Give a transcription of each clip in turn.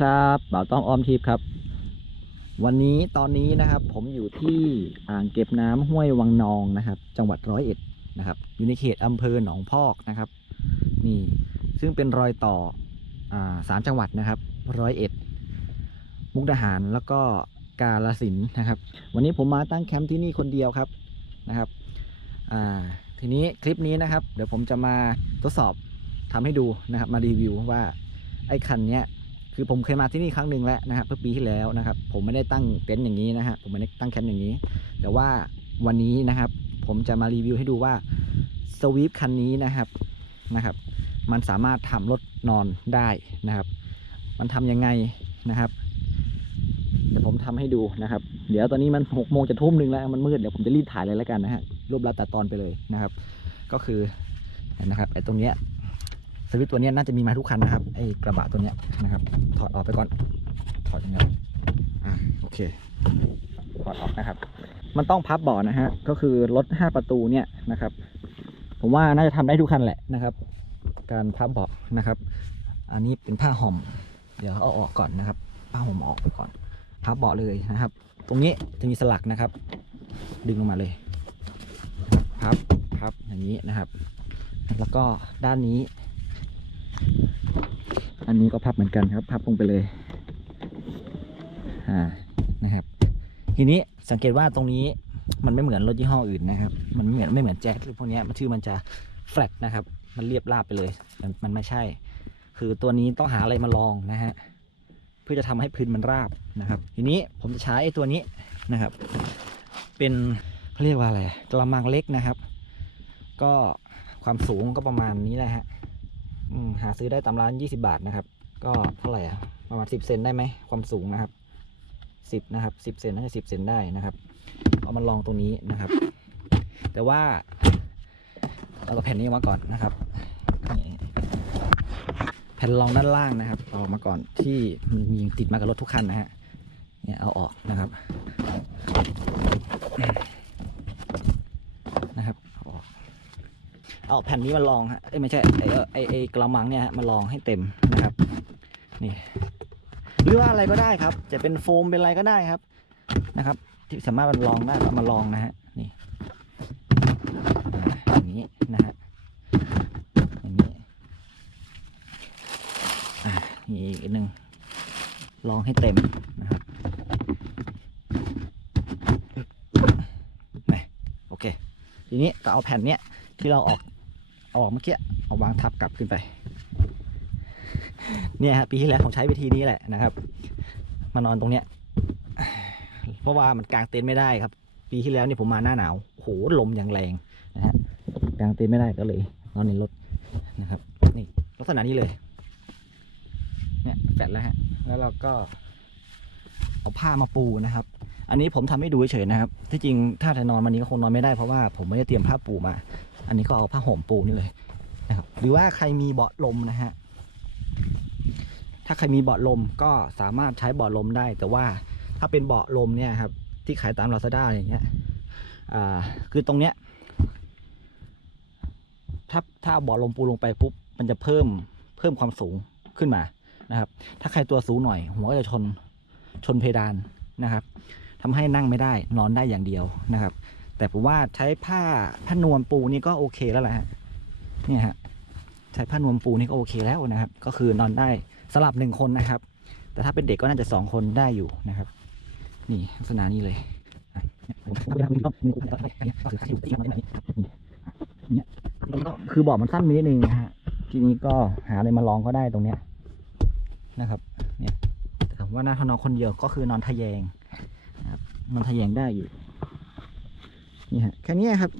ครับบ่าวต้องออมทิพย์ครับ วันนี้ตอนนี้นะครับ ผมอยู่ที่อ่างเก็บน้ำห้วยวังนองนะครับ จังหวัดร้อยเอ็ดนะครับ อยู่ในเขตอำเภอหนองพอกนะครับ นี่ซึ่งเป็นรอยต่ออ่าสามจังหวัดนะครับร้อยเอ็ดมุกดาหารแล้วก็กาลสินนะครับ วันนี้ผมมาตั้งแคมป์ที่นี่คนเดียวครับนะครับอ่าทีนี้คลิปนี้นะครับ เดี๋ยวผมจะมาทดสอบทำให้ดูนะครับ มารีวิวว่าไอ้คันเนี้ย คือผมเคยมาที่นี่ครั้งหนึ่งแล้วนะครับเมื่อปีที่แล้วนะครับ ผมไม่ได้ตั้งเต็นท์อย่างนี้นะฮะผมไม่ได้ตั้งแคมป์อย่างนี้ แต่ว่าวันนี้นะครับ ผมจะมารีวิวให้ดูว่าสวีปคันนี้นะครับนะครับ มันสามารถทำรถนอนได้นะครับ มันทำยังไงนะครับเดี๋ยวผมทำให้ดูนะครับ เดี๋ยวตอนนี้มันหกโมงจะทุ่มหนึ่งแล้วมันมืดเดี๋ยวผมจะรีบถ่ายเลยแล้วกันนะฮะรวบรัดตัดตอนไปเลยนะครับ ก็คือนะครับไอ้ตรงเนี้ย วิตตัวนี้น่าจะมีมาทุกคันนะครับไอ้กระบะตัวนี้นะครับ ถอดออกไปก่อนถอดยังไงอ่าโอเคถอดออกนะครับ มันต้องพับเบาะนะฮะก็คือรถ 5 ประตูเนี่ยนะครับ ผมว่าน่าจะทำได้ทุกคันแหละนะครับ การพับเบาะนะครับ อันนี้เป็นผ้าห่ม เดี๋ยวเอาออกก่อนนะครับ ผ้าห่มออกไปก่อน พับเบาะเลยนะครับ ตรงนี้จะมีสลักนะครับ ดึงลงมาเลย พับพับอย่างนี้นะครับ แล้วก็ด้านนี้ อันนี้ก็พับเหมือนกันครับ พับลงไปเลยอ่านะครับ ทีนี้สังเกตว่าตรงนี้มันไม่เหมือนรถยี่ห้ออื่นนะครับ มันไม่เหมือนไม่เหมือนแจ๊สหรือพวกนี้มันชื่อมันจะแฟลตนะครับ มันเรียบราบไปเลยมันมันไม่ใช่ คือตัวนี้ต้องหาอะไรมาลองนะฮะเพื่อจะทำให้พื้นมันราบนะครับ ทีนี้ผมจะใช้ไอ้ตัวนี้นะครับ เป็นเขาเรียกว่าอะไรกระมังเล็กนะครับ ก็ความสูงก็ประมาณนี้แหละฮะ หาซื้อได้ตามร้านยี่สิบาทนะครับ ก็เท่าไหร่อะประมาณสิบเซนได้ไหมความสูงนะครับสิบนะครับสิบเซนน่าจะสิบเซนได้นะครับ เอามาลองตรงนี้นะครับ แต่ว่าเราเอาแผ่นนี้ออกมาก่อนนะครับ แผ่นรองด้านล่างนะครับเอาออกมาก่อนที่มันมีติดมากับรถทุกคันนะฮะเนี่ยเอาออกนะครับเอาออก เอาแผ่นนี้มาลองฮะเอ้ยไม่ใช่ไอ้ไอ้ไอกระมังเนี่ยฮะมาลองให้เต็มนะครับนี่หรือว่าอะไรก็ได้ครับ จะเป็นโฟมเป็นอะไรก็ได้ครับนะครับ ที่สามารถมันลองได้ก็เอามาลองนะฮะนี่อย่างนี้นะฮะอย่างนี้อ่านี่อีกนหนึ่งลองให้เต็มนะครับนี่โอเค ทีนี้ก็เอาแผ่นเนี้ยที่เราออก เอาออกเมื่อกี้เอาวางทับกลับขึ้นไป เนี่ยฮะปีที่แล้วผมใช้วิธีนี้แหละนะครับ มานอนตรงเนี้ย เพราะว่ามันกางเต็นท์ไม่ได้ครับ ปีที่แล้วนี่ผมมาหน้าหนาวโอ้โหลมอย่างแรงนะฮะกางเต็นท์ไม่ได้ก็เลยนอนในรถนะครับ นี่ลักษณะนี้เลย เนี่ยแฟดแล้วฮะแล้วเราก็เอาผ้ามาปูนะครับ อันนี้ผมทำให้ดูเฉยนะครับ ที่จริงถ้าจะนอนวันนี้ก็คงนอนไม่ได้เพราะว่าผมไม่ได้เตรียมผ้าปูมา อันนี้ก็เอาผ้าห่มปูนี่เลยนะครับหรือว่าใครมีเบาะลมนะฮะถ้าใครมีเบาะลมก็สามารถใช้เบาะลมได้ แต่ว่าถ้าเป็นเบาะลมเนี่ยครับ ที่ขายตามลาซาด้าอย่างเงี้ยอ่าคือตรงเนี้ยถ้าถ้าเอาเบาะลมปูลงไปปุ๊บมันจะเพิ่มเพิ่มความสูงขึ้นมานะครับ ถ้าใครตัวสูงหน่อยหัวก็จะชนชนเพดานนะครับ ทำให้นั่งไม่ได้ นอนได้อย่างเดียวนะครับ แต่ผมว่าใช้ผ้าผ้านวมปูนี่ก็โอเคแล้วแหละฮะเนี่ยฮะใช้ผ้านวมปูนี่ก็โอเคแล้วนะครับ ก็คือนอนได้สำหรับหนึ่งคนนะครับ แต่ถ้าเป็นเด็กก็น่าจะสองคนได้อยู่นะครับ นี่ลักษณะนี้เลยเนี่ยคือบอกมันสั้นนิดนึงนะฮะทีนี้ก็หาอะไรมาลองก็ได้ตรงเนี้ยนะครับ เนี่ยแต่ว่าน่าทานอนคนเดียวก็คือนอนทะแยง นะครันทะแยงได้อยู่นี่ฮะแค่นี้ครับ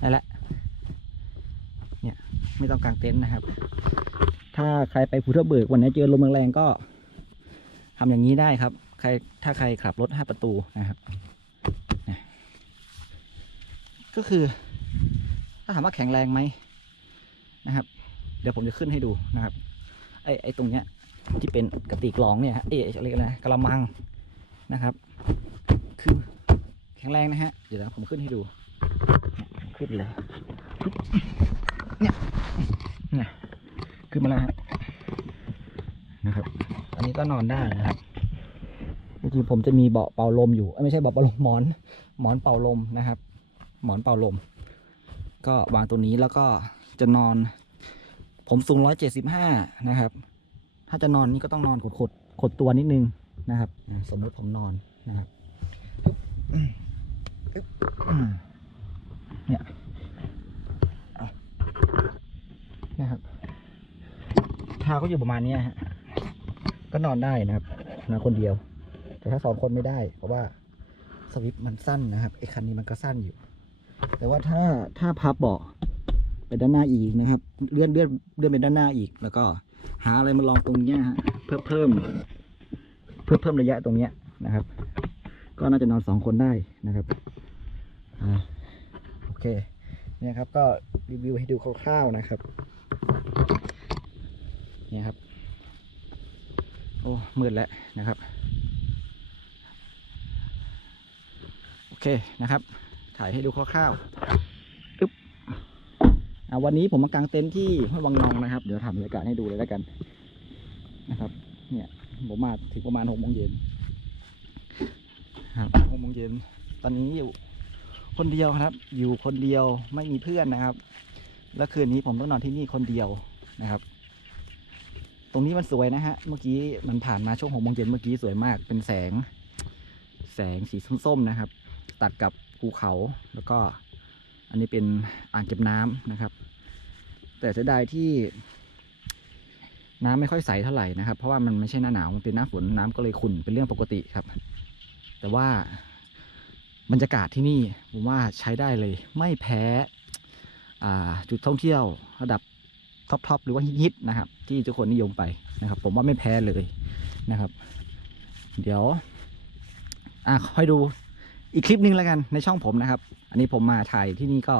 ได้ละเนี่ยไม่ต้องกางเต็นท์นะครับ ถ้าใครไปภูทับเบิกวันไหนเจอลมแรงๆก็ทำอย่างนี้ได้ครับ ใครถ้าใครขับรถห้าประตูนะครับก็คือ ถ้าถามว่าแข็งแรงไหมนะครับ เดี๋ยวผมจะขึ้นให้ดูนะครับ ไอ้ไอ้ตรงเนี้ยที่เป็นกระติกรองเนี่ยฮะเอ๊ะเรียกอะไรนะกระมัง นะครับ คือแข็งแรงนะฮะ เดี๋ยวนะผมขึ้นให้ดู ขึ้นเลย เนี่ย เนี่ยขึ้นมาแล้วฮะนะครับ อันนี้ก็นอนได้นะครับจริงผมจะมีเบาะเป่าลมอยู่ ไม่ใช่เบาะเป่าลมหมอน หมอนเป่าลมนะครับ หมอนเป่าลม ก็วางตัวนี้แล้วก็จะนอน ผมสูงร้อยเจ็ดสิบห้านะครับ ถ้าจะนอนนี่ก็ต้องนอนขดขดขดตัวนิดนึง นะครับ สมมุติผมนอนนะครับเนี่ยนะครับเท้าก็อยู่ประมาณนี้ฮะก็นอนได้นะครับนอนคนเดียว แต่ถ้าสองคนไม่ได้ เพราะว่าสวิปมันสั้นนะครับไอ้คันนี้มันก็สั้นอยู่ แต่ว่าถ้าถ้าพับเบาะไปด้านหน้าอีกนะครับ เลื่อนเลื่อนเลื่อนไปด้านหน้าอีก แล้วก็หาอะไรมาลองตรงเนี้ยฮะเพื่อเพิ่ม เพื่อเพิ่มระยะตรงเนี้ยนะครับ ก็น่าจะนอนสองคนได้นะครับอโอเคเนี่ยครับก็รีวิวให้ดูคร่าวๆนะครับเนี่ยครับ โอ้มืดแล้วนะครับโอเคนะครับ ถ่ายให้ดูคร่าวๆอึ๊บอ่าวันนี้ผมมากางเต็นท์ที่ห้วยวังนองนะครับ เดี๋ยวทำบรรยากาศให้ดูเลยแล้วกันนะครับ เนี่ย ผมมาถึงประมาณหกโมงเย็นครับหกโมงเย็น ตอนนี้อยู่คนเดียวครับ อยู่คนเดียวไม่มีเพื่อนนะครับ แล้วคืนนี้ผมต้องนอนที่นี่คนเดียวนะครับ ตรงนี้มันสวยนะฮะ เมื่อกี้มันผ่านมาช่วงหกโมงเย็นเมื่อกี้สวยมาก เป็นแสง แสงสีส้มๆนะครับ ตัดกับภูเขาแล้วก็ อันนี้เป็นอ่างเก็บน้ำนะครับ แต่เสียดายที่ น้ำไม่ค่อยใสเท่าไหร่นะครับ เพราะว่ามันไม่ใช่หน้าหนาวมันเป็นหน้าฝนน้ำก็เลยขุ่นเป็นเรื่องปกติครับ แต่ว่าบรรยากาศที่นี่ผมว่าใช้ได้เลย ไม่แพ้จุดท่องเที่ยวระดับท็อปทหรือว่าฮิตๆนะครับ ที่ทุกคนนิยมไปนะครับ ผมว่าไม่แพ้เลยนะครับ เดี๋ยวอะค่อยดูอีกคลิปหนึงแล้วกันในช่องผมนะครับ อันนี้ผมมาถ่ายที่นี่ก็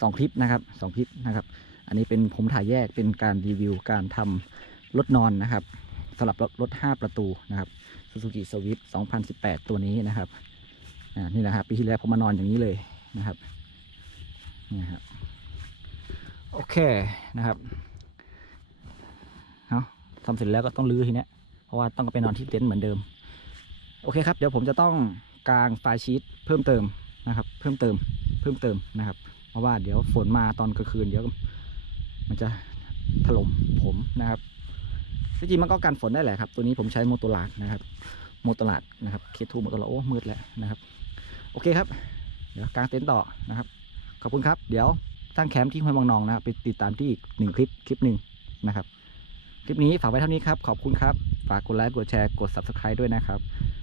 สองคลิปนะครับสองคลิปนะครับ อันนี้เป็นผมถ่ายแยกเป็นการรีวิวการทำ รถนอนนะครับสำหรับรถรถ 5 ประตูนะครับ Suzuki Swift 2018 ตัวนี้นะครับนี่แหละครับปีที่แล้วผมมานอนอย่างนี้เลยนะครับนี่ครับโอเคนะครับเอาทำเสร็จแล้วก็ต้องรื้อทีเนี้ยเพราะว่าต้องไปนอนที่เต็นท์เหมือนเดิม โอเคครับ เดี๋ยวผมจะต้องกางไฟชีตเพิ่มเติมนะครับ เพิ่มเติมเพิ่มเติมนะครับ เพราะว่าเดี๋ยวฝนมาตอนกลางคืนเดี๋ยวมันจะถล่มผมนะครับ จริงมันก็กันฝนได้แหละครับ ตัวนี้ผมใช้โมโตลาดนะครับโมโตลาดนะครับเคทูโมโตลาโอ้มืดแล้วนะครับ โอเคครับ เดี๋ยวกางเต็นท์ต่อนะครับ ขอบคุณครับ เดี๋ยวตั้งแคมป์ที่ห้วยวังนองนะครับไปติดตามที่อีกหนึ่งคลิปคลิปหนึ่งนะครับ คลิปนี้ฝากไว้เท่านี้ครับ ขอบคุณครับ ฝากกดไลค์กดแชร์กด subscribe ด้วยนะครับ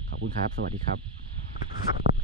ขอบคุณครับ สวัสดีครับ